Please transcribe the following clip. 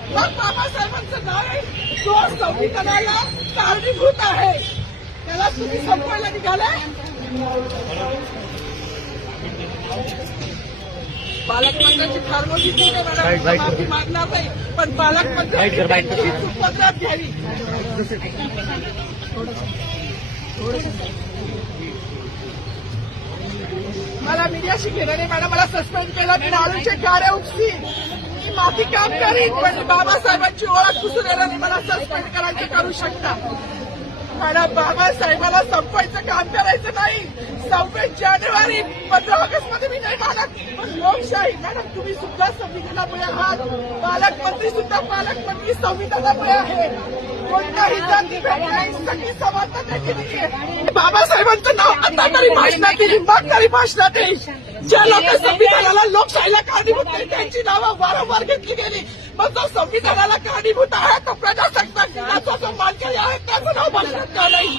मग बाबासाहेबांचं नाव आहे जो संविधानाला कारणीभूत आहे त्याला तुम्ही संपवायला निघालाय. पालकमंत्र्यांची फार मोठी चूक आहे मॅडम, माफी मागणार नाही पण पालकमंत्र्यांची सुपत्रात घ्यावी. मला मीडियाशी घेणं नाही मॅडम, मला सस्पेंड केलं मी नारूचे गाड्या उपसी मी माफी काम करीन पण बाबासाहेबांची ओळख पुसून येणार नाही. मला सस्पेंड करायचे करू शकता मॅडम. बाबासाहेबाला संपवायचं काम करायचं नाही. 26 जानेवारी 15 ऑगस्ट मध्ये मी नाही मानत पण लोकशाही मॅडम तुम्ही सुद्धा संविधानामुळे आहात. पालकमंत्री सुद्धा पालकमंत्री संविधानामुळे आहे. कोणत्याही जाती भेटण्यासाठी समानता केली आहे. बाबासाहेबांचं नाव आता तरी भाषणात केली मग तरी भाषणात येईल. ज्या लोक संविधानाला लोकशाहीला कारणीभूत नाही त्यांची नावं वारंवार घेतली गेली. मग जो संविधानाला कारणीभूत आहे तो प्रजासत्ताक दिनाचा जो मानकरी आहे त्याचं नाव भाषणात का नाही.